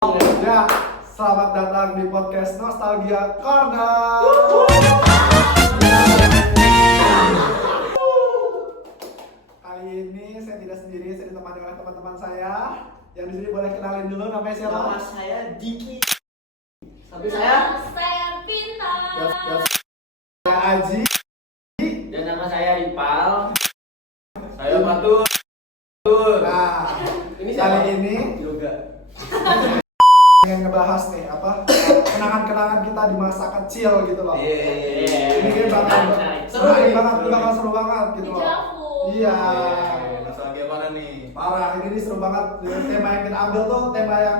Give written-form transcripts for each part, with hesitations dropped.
Ya, selamat datang di podcast Nostalgia Corner. Kali ini saya tidak sendiri, saya ditemani oleh teman-teman saya. Yang di sini boleh kenalin dulu namanya siapa? Nama saya Diki. Tapi saya Pintar. Dan saya Aji. dan nama saya Ipal. Saya Batur. Nah, Ini kali siapa? ini Yoga. ingin ngebahas nih kenangan-kenangan kita di masa kecil gitu loh. Ini kayak bakal Seru nih. bakal seru banget gitu loh. Dijamu. Iya. Nostalgia mana nih? Parah, ini seru banget. Tema yang kita ambil tuh tema yang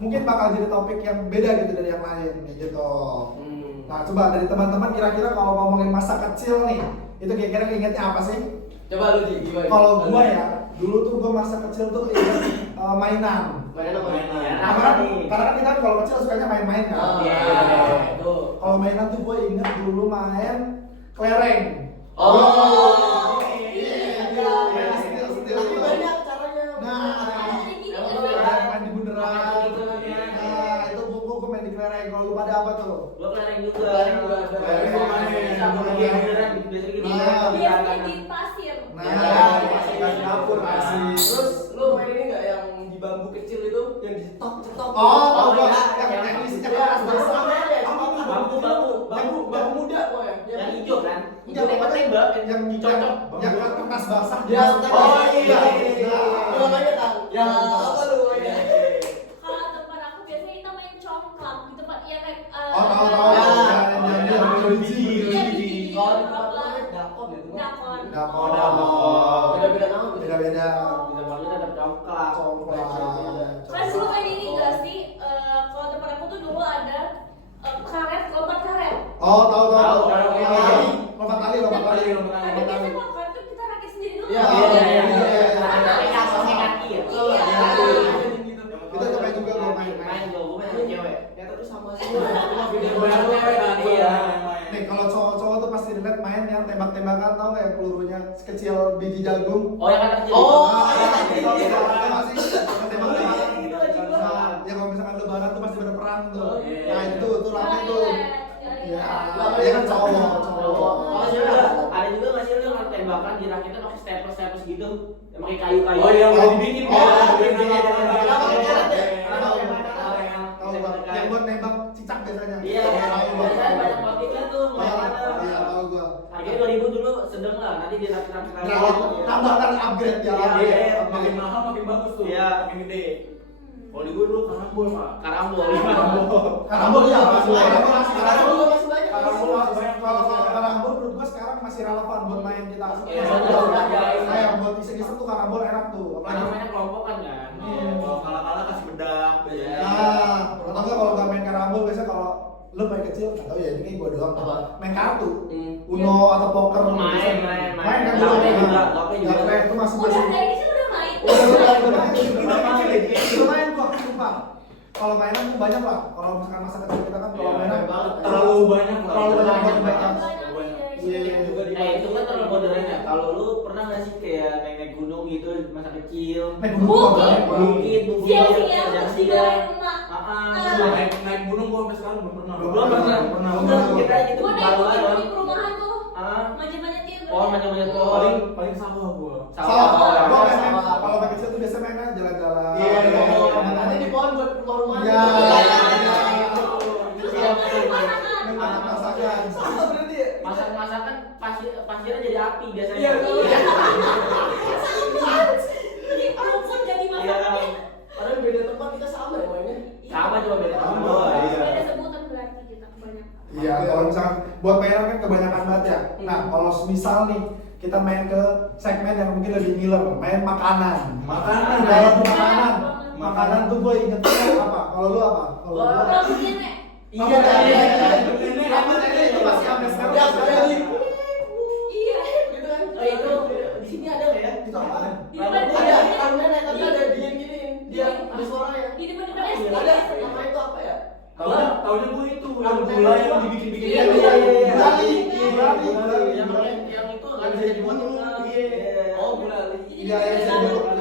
mungkin bakal jadi topik yang beda gitu dari yang lain gitu. Nah, coba dari teman-teman kira-kira kalau ngomongin masa kecil nih, itu kira-kira ingetnya apa sih? Coba lu Di, gimana? Kalau gua ya, dulu tuh gua masa kecil tuh inget mainan. Mainan apa? Karena kan kita kalau kecil sukanya main-main kan. Oh, iya. Tuh. Kalau mainan tuh gua inget dulu main kelereng. Oh. Iya. Tapi banyak caranya. Main di bundaran. Nah, itu gua main di kelereng. Kalau lu pada apa tuh? Gua kelereng juga. Kelereng juga main. Sama kayak beneran biasa gitu. Biasanya di pasir. Nah, kasih dapur kasih. Terus lu main ini enggak yang di bambu kecil itu yang dicetok-cetok? Oh, tahu gua. iya. Yang isinya keras Bambu apa ya? Bambu muda kok ya. Yang hijau kan? Enggak, Tembak-tembak yang cocok. yang kertas basah. Ya, Oh iya. Lu mainnya kan? Ya, apa lu mainnya? Kalau tempat aku biasanya kita main congklak di tempat ya kayak. Oh, tahu. Ya. Yang biji. Iya, biji. Kalau di tempat lu main dakon itu. Dakon. Dakon. Beda-beda nama gitu. Beda-beda. Di tempatnya ada coklat. Kan dulu main ini enggak sih? Kalau tempat aku tuh dulu ada karet, lompat karet. Oh, tahu. Tahu. Lompat tali. Tapi biasanya kalau karet tuh kita rakit sendiri dulu. Iya. Pakai kaki ya. Kita coba juga gua main. Main gua main cewek. Ya tapi sama semua. Cuma beda Iya. Nih kalau cowok-cowok tuh pasti relate main yang tembak-tembakan, tahu nggak yang pelurunya sekecil biji jagung. Oh, yang kata kecil. Oh, Tahu masih tembak-tembakan. Itu aja gua. Nah, ya kalau misalkan lebaran tuh pasti pada perang tuh. Oh, iya. Nah itu tuh rame tuh. Iya. Ya kan cowok. Oh, juga ada juga nggak sih lu yang tembakan di rakitnya pakai staples gitu, yang pakai kayu-kayu. Oh, yang udah dibikin Oh, Tahu yang buat nembak cicak biasanya. Iya, biasanya banyak motifnya tuh, macam-macam. Iya, tahu gua. Harganya 2.000 dulu, sedang lah. Nanti dirakit-rakit lagi. Tambahkan upgrade ya. Iya, makin mahal makin bagus tuh. Iya. Makin gede. Kalau di gue dulu karambol, Pak. Karambol. Karambol ya, Karambol masih banyak. Karambol menurut gua sekarang masih relevan buat main kita. Iya, Kayak buat iseng-iseng tuh karambol enak tuh. Apa namanya kelompokan kan? Kalau kalah-kalah kasih bedak. Iya. Nah, atau enggak kalau nggak main karambol biasanya kalau lu main kecil nggak tahu ya ini gua doang. Apa? Main kartu, Hmm. Uno atau poker. Main kan Gape dulu. juga, gape juga. Gape itu masih Udah dari kecil udah main. Udah main gua sumpah. Kalau mainan tuh banyak lah. Kalau misalkan masa kecil kita kan kalau Iya, mainan banget. Terlalu banyak lah. Terlalu banyak. Iya, juga di. Nah itu kan terlalu modern ya. Kalau lu pernah nggak sih kayak naik gunung gitu masa kecil? Naik Bukit. Bukit, Siang-siang jam terus tinggalin emak. Naik gunung gua sampai sekarang belum pernah. Belum pernah. Udah kita gitu Gua naik baru gunung aja. di perumahan tuh. Ah, Manjat-manjatin. oh macam-macam tuh. Paling sawah gua. Gua main Sama. kalau main kecil tuh biasa mainnya jalan-jalan. Iya. Nanti di pohon buat rumah-rumah. Iya. Terus kalau main mana kan? Main masak-masakan. Sama berarti ya? Masak-masakan pasirnya jadi api biasanya. Iya, betul. Jadi rumput jadi Iya. masakannya. Padahal beda tempat kita sama ya mainnya. Sama cuma beda Sama, tempat. iya. Beda sebutan berarti kita kebanyakan. Iya, kalau misalkan buat mainan kan kebanyakan banget ya. Nah, kalau misal nih kita main ke segmen yang mungkin lebih ngiler, main makanan. Makanan. Kalau di makanan tuh gue ingetnya apa? Kalau lu apa? Kalau lu apa? Rambut nenek. Iya, Rambut nenek itu masih sampai sekarang. Ya, sekarang di. Iya. Gitu kan? Oh itu di sini ada nggak ya? Itu apa? Di depan Ada, kan nenek tapi ada dia gini. Dia ada suaranya. Di depan SD. Ada nama itu apa ya? Tahunya gua itu yang gula yang dibikin-bikin. Iya, Gulali. Yang itu nggak bisa dibuat. Oh, gulali. Iya, yang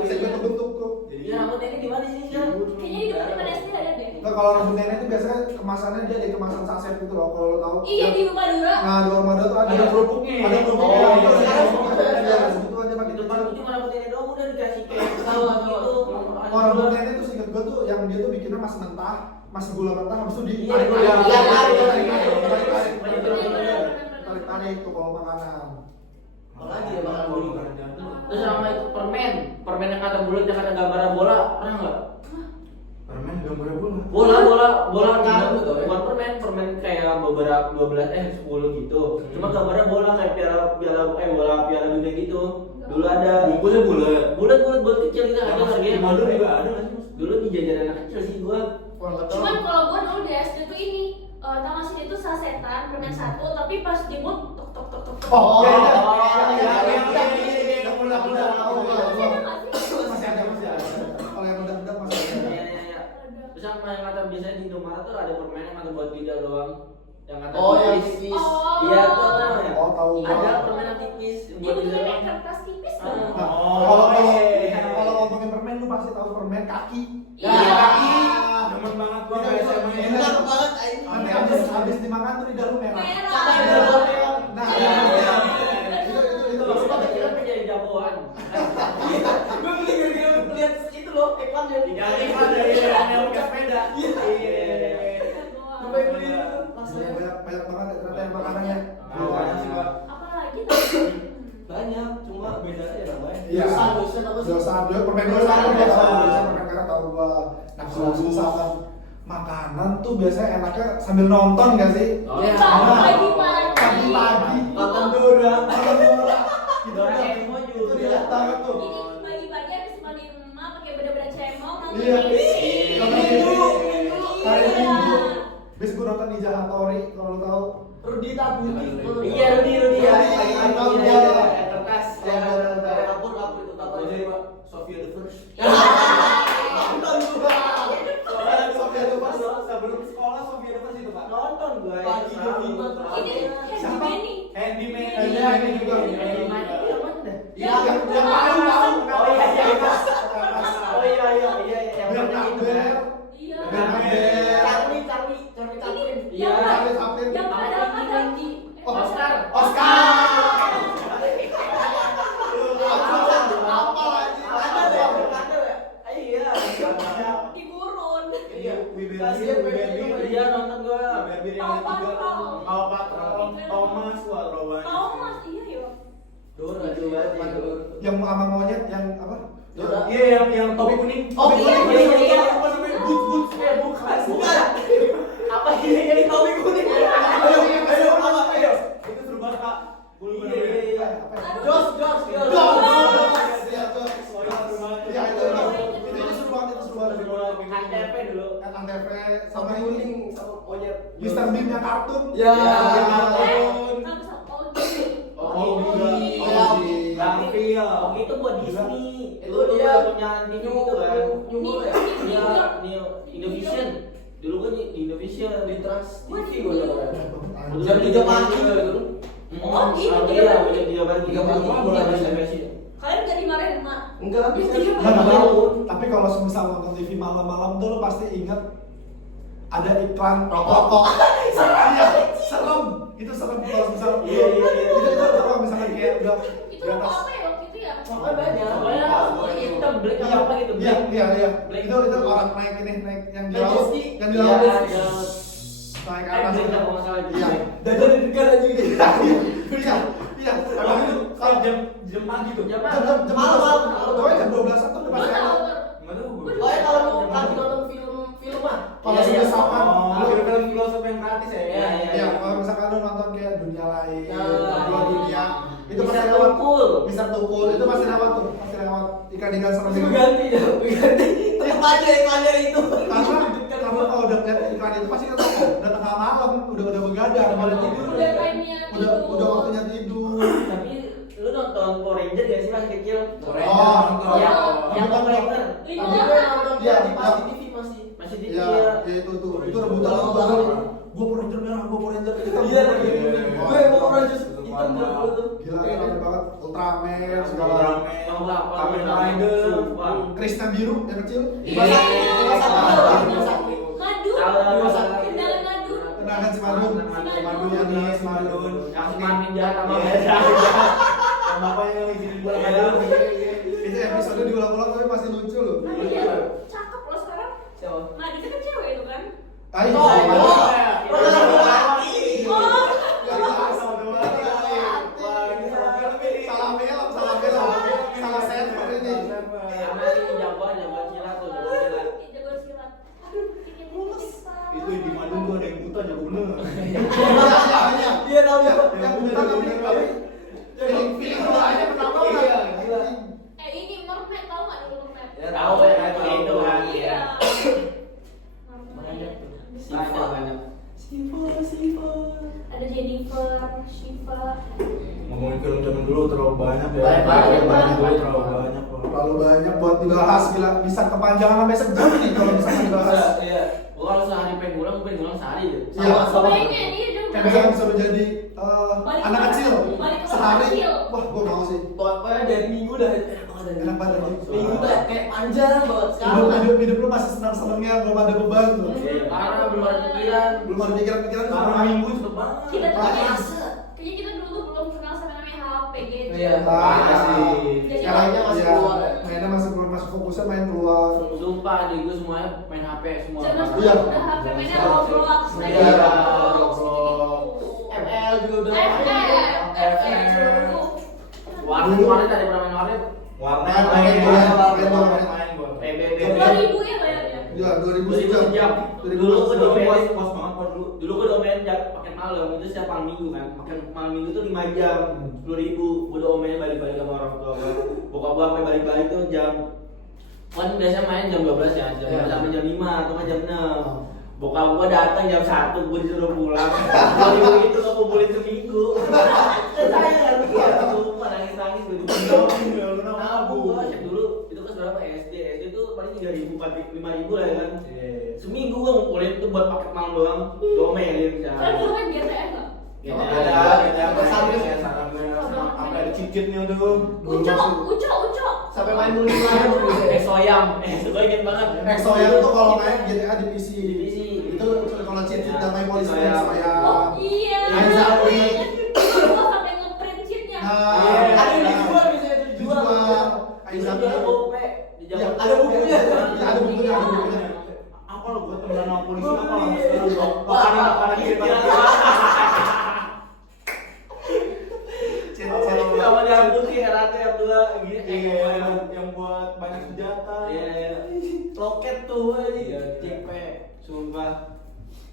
bisa dibentuk tuh. Iya, aku nenek di mana sih sekarang? Kayaknya di depan SD ada deh. Nah, kalau rambut nenek itu biasanya kemasannya dia di kemasan saset gitu loh, kalau lo tahu. Iya di rumah Dura. Nah, di rumah tuh ada Ada kerupuknya. Ada kerupuknya. Oh, Itu iya. segitu aja pakai Di itu. depan itu cuma rambut nenek doang udah dikasih kayak tahu gitu. Oh, rambut nenek tuh seinget gue tuh yang dia tuh bikinnya masih mentah, masih gula mentah, habis itu di Iya, tarik tuh kalau makanan. Apalagi ya makan dulu. Terus sama itu permen yang kata bulat yang kata gambar bola, pernah nggak? Permen gambarnya bola. Bola Kartu tuh, ya? bukan permen kayak beberapa 10 gitu. Cuma gambarnya bola kayak piala dunia gitu. Dulu ada Bungkusnya bulat. bulat kecil gitu ada harganya. Modul juga ada nggak sih? Dulu di jajanan anak kecil sih gua. Cuman kalau gua dulu di SD tuh ini, tau gak sih itu sasetan permen satu, tapi pas dimut tok tok tok tok. Oh, iya, yang udah tahu. Masih ada nggak sih? Masih ada. Kalau yang udah masih ada. Iya. Terus sama yang kata biasanya di Indomaret tuh ada permen yang kata buat lidah doang. Yang kata Oh, yang tipis. tipis. Iya, itu apa namanya? Oh, tahu gua. Ada permen yang tipis Dia buat bentuknya lidah kayak doang. kertas tipis Ah. kan? Nah, Oh, iya. kalau ngomongin permen lu pasti tahu permen kaki. Iya. Kaki. Demen banget gua Iya, kayak iya. SMA. Enak banget anjing. Nanti habis dimakan tuh di dalam merah. Merah. Sampai ada dalamnya. Nah, Iya. itu Terus maksudnya. kecil menjadi jagoan. Gue beli gara-gara lihat itu loh iklannya. Dikali kan dari yang pakai sepeda. Sampai beli itu. Banyak banget ya ternyata yang makanannya. Banyak sih, Pak. Apalagi tuh? Banyak, cuma beda aja namanya. Iya. Dosen apa sih? Dosa, permen dosa aku gua tahu, dosa permen merah tahu gua. Nah, kalau misalkan makanan tuh biasanya enaknya sambil nonton gak sih? Oh, Iya. Pagi-pagi. Pagi-pagi. Makan Dora. Makan Dora. Gitu Dora kan. Emo Itu juga. dia banget tuh. Ini pagi-pagi habis mandi emak pakai beda-beda cemong nanti. Iya. Iya. Hari Minggu. Bis gua nonton di Jalan Tori, kalau lu tahu. Rudi Tabuti. Iya, Rudi ya. Iya, Pagi-pagi tahu iya, gua. iya, kertas. Ya, dari kapur itu Apa kapur. jadi, Pak? Sofia the First. Nonton gua. Sofia tuh pas. Sebelum sekolah Sofia the First itu, Pak. Nonton gua. Pagi jam 5 tuh. Ini Happy Benny. Handyman. Iya, ini juga. Handyman itu yang mana dah? Yang paling tahu. Oh iya iya. Oh iya yang Biar mana itu? kabar. Iya. Biar kabar. Charlie. Ini Iya. yang pada apa tadi? Oh, Oscar. Oscar. Ada ya? Iya. Di gurun. Iya, Kasian pengen Iya nonton gua. Bibir yang ketiga. Mau Patron, Thomas, wah lawan. Tahu Mas, iya ya. Dora juga aja. Yang sama monyet yang apa? Dora. Iya, yang topi kuning. Oh, iya. Apa namanya? Boots. Bukan. Apa ini jadi topi kuning? Ayo. Itu seru banget, Pak. Iya. Jos. Iya, itu seru banget, itu seru banget. Antv dulu. Antv sama Sama ini kuning sama monyet. Mr. Bean yang kartun. Ya. Raffi ya. Oh itu buat Disney. Itu dia punya TV gitu kan. Nyumur ya. Iya, Indovision. Dulu kan di Indovision Di Trans Wah, TV di gua TV. dapat. Jam 3 pagi gitu. Oh, gitu, Iya, 3 pagi. 3 pagi. 3 pagi. Bola TVC. Kalian gak dimarahin mak? Enggak bisa. Tapi kalau misal nonton TV malam-malam tuh lo pasti inget ada iklan rokok. Serem. Itu serem kalau misal. Iya. Itu kalau misalkan kayak udah Itu rokok apa ya waktu itu ya? Rokok banyak. Pokoknya hitam black apa gitu. Iya. Black. Itu orang naik yang di Naik laut, jet ski. yang di Iya, laut. ada Naik ke atas. black kalau nggak salah gitu. Iya. Dadah deg-degan aja gitu. Iya. Kalau itu kalau jam pagi tuh. Jam Jam Malam. Pokoknya jam 12-an tuh udah Gue pasti tahu. ada. Enggak tahu gue. Pokoknya kalau lu lagi nonton film mah. Kalau Iya, iya. misalkan Oh, film filosofi yang gratis ya. Iya. ya kalau misalkan lu nonton kayak dunia lain, Nah, dua dunia, itu Bisa pasti lewat. kumpul. Bisa tukul, itu pasti lewat tuh, pasti lewat ikan-ikan serem Terus itu. gue ganti dah, gue ganti. Tetep aja iklannya itu. Karena kalau udah lihat iklan itu pasti kita udah tengah malam, udah begadang, udah tidur, Udah timenya udah tidur. waktunya tidur. Tapi lu nonton Power Ranger gak sih pas kecil? Oh, Yang Power Ranger. Lima Tapi gue orang. nonton Iya, di pas di iya. TV masih. Masih di Ya, ya itu tuh, itu rebutan Tahu banget. banget. Gue Power Ranger merah, gue Power Ranger hitam. Iya, gua Power Ranger kuning. gue mau Ranger hitam Gila keren banget. Ultraman segala. Kamen Rider. Krishna biru yang kecil. Iya. Madu. Kenangan madu. Kenangan si Madun. Madunya nih si Madun. Yang si Marmin jahat sama Iya. jahat. Yang bapaknya yang izinin gua Itu episode diulang-ulang tapi masih lucu loh. Tapi dia cakep loh sekarang. Siapa? Madu itu kan cewek itu kan. Ayo. Oh. Salah film, salah server ini. Sama si jagoan silat tuh, jagoan silat. Jagoan silat. Aduh, dikit-dikit. itu di Madun gua ada yang buta jago bener. Iya tahu ya. Yang buta tapi feeling bolanya pertama Iya, gila. Ini mermaid tahu nggak dulu mermaid? Ya, Tahu ya kayak itu kan. Iya. Banyak. Mermaid. Banyak. Ada Jennifer, Shiva. Ngomongin film zaman dulu terlalu banyak ya. Banyak banget. terlalu banyak buat dibahas, gila bisa kepanjangan sampai sejam nih kalau misalkan dibahas. Iya. Gua kalau sehari pengen ngulang sehari gitu. Iya. Kayaknya dia juga. Kayak misalkan suruh jadi Balik anak ke- kecil balik ke sehari, kecil. wah gua mau sih. Pokoknya dari minggu dah Enak banget lagi. Minggu tuh kayak panjang banget Hidup, sekarang. hidup lu masih senang-senangnya, belum ada beban tuh. Karena belum ada pikiran. Belum ada pikiran-pikiran tuh Karena sama minggu cepet banget. Kita tuh kayaknya Masa? kayaknya kita dulu tuh belum kenal sama namanya HP gitu. Iya. Iya sih. Sekarang masih ya, keluar. mainnya masih keluar, masih fokusnya main keluar. Sumpah adik gue semuanya main HP semua. Zaman Iya. dulu udah HP mainnya Roblox, Iya, lagi Roblox. gitu. ML juga udah FL. Warnet ada pernah main warnet? Warnet Main main gua. main gua. PBB. 2000 ya bayarnya. Iya, 2000 2000 sejam. 2000 Dulu gue sejam. domain Puas banget gua dulu. dulu gue domain pakai malam itu setiap malam minggu kan. Makan malam minggu tuh 5 jam, 10.000. Gue domain balik-balik sama orang tua gue. Bokap gue sampai balik-balik tuh jam kan biasanya main jam 12 ya, jam Iya. sampai jam 5 atau nggak jam 6. Bokap gua datang jam 1, gua disuruh pulang. 2000 itu gua kumpulin seminggu. Saya nggak bisa, lupa nangis-nangis gua dulu. Gua cek dulu, itu kan berapa SD? SD tuh paling 3.000, 5.000 lah ya kan. Seminggu gua ngumpulin itu buat paket malam doang, domelin Kan dulu kan GTA nggak? Ada Sampai ada cheat-cheatnya tuh. Uco. sampai main multiplayer dulu. Soyam, gua inget banget. Exoyam tuh kalau main GTA di PC. Di PC. Itu kalau cheat-cheat damai polisi Exoyam. Exoyam. Oh iya. Main Zawi. Gua sampai nge-print cheatnya. Nah, Ada yang dijual biasanya tuh dijual. dijual. Aizabi. Ada gope di Iya, zaman ada bukunya. Iya, ada bukunya, ada bukunya. Apa lo gua temenan sama polisi apa? Iya. Karena kita sama dia putih RAT R2 gitu. yang buat banyak senjata. Iya. Roket tuh aja. Iya. JP. Sumpah.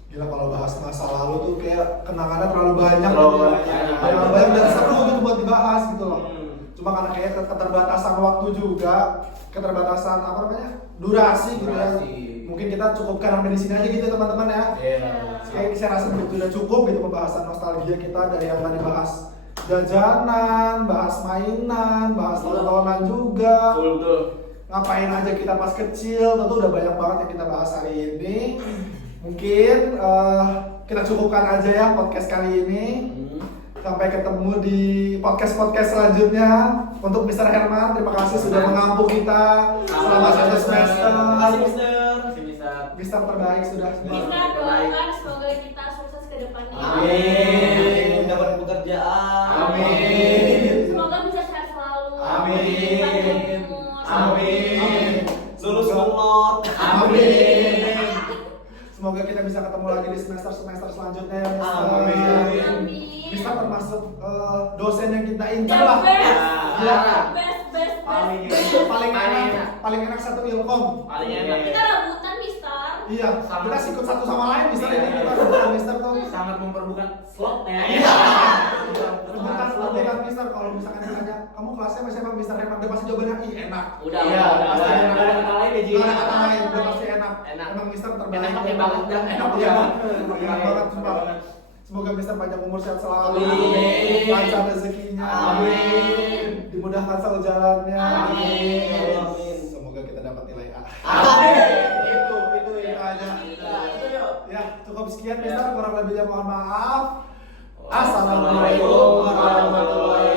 Gila kalau bahas masa lalu tuh kayak kenangannya terlalu banyak Terlalu gitu ya. banyak. Terlalu banyak dan seru gitu buat dibahas gitu loh. Hmm. Cuma karena kayak keterbatasan waktu juga, keterbatasan apa namanya? Durasi gitu ya. Durasi. Mungkin kita cukupkan sampai di sini aja gitu teman-teman ya. Kayak saya rasa sudah cukup gitu pembahasan nostalgia kita dari yang tadi bahas jajanan, bahas mainan, bahas tontonan juga. Betul. Ngapain aja kita pas kecil, tentu udah banyak banget yang kita bahas hari ini. Mungkin kita cukupkan aja ya podcast kali ini. Sampai ketemu di podcast-podcast selanjutnya. Untuk Mr. Herman, terima kasih sudah mengampu kita selama 1 semester. Makasih Mister. Mr. terbaik sudah. Kita doakan semoga kita sukses ke depannya. Amin. Dapat pekerjaan. Amin. Semoga bisa sehat selalu. Amin. Panjang umur. Amin. Lulus kumlot. Amin. Semoga kita bisa ketemu lagi di semester-semester selanjutnya ya, Mister. Amin. Amin. Mister termasuk dosen yang kita incar The lah. best. Iya. Best. Paling enak satu ilkom. Paling enak. Kita rebutan, Mister. Iya, kita sikut satu sama lain Mister ini kita rebutan Mister tuh. Sangat memperbukan slotnya. Rebutan Mister kalau misalkan ditanya, kamu kelasnya masih apa Mister Herman? Dia pasti jawabannya enak. Udah. pasti enak. Udah kata lain ya, Ji. Nggak ada kata lain, udah pasti enak. Enak. Emang Mister terbaik. Enak pakai banget dah. Enak pakai banget. Enak banget sumpah. Semoga Mister panjang umur sehat selalu. Amin. Lancar rezekinya. Amin. Dimudahkan selalu jalannya. Amin. Semoga kita dapat nilai A. Itu aja. Itu yuk. Ya, cukup sekian Mister, kurang lebihnya mohon maaf. Assalamualaikum warahmatullahi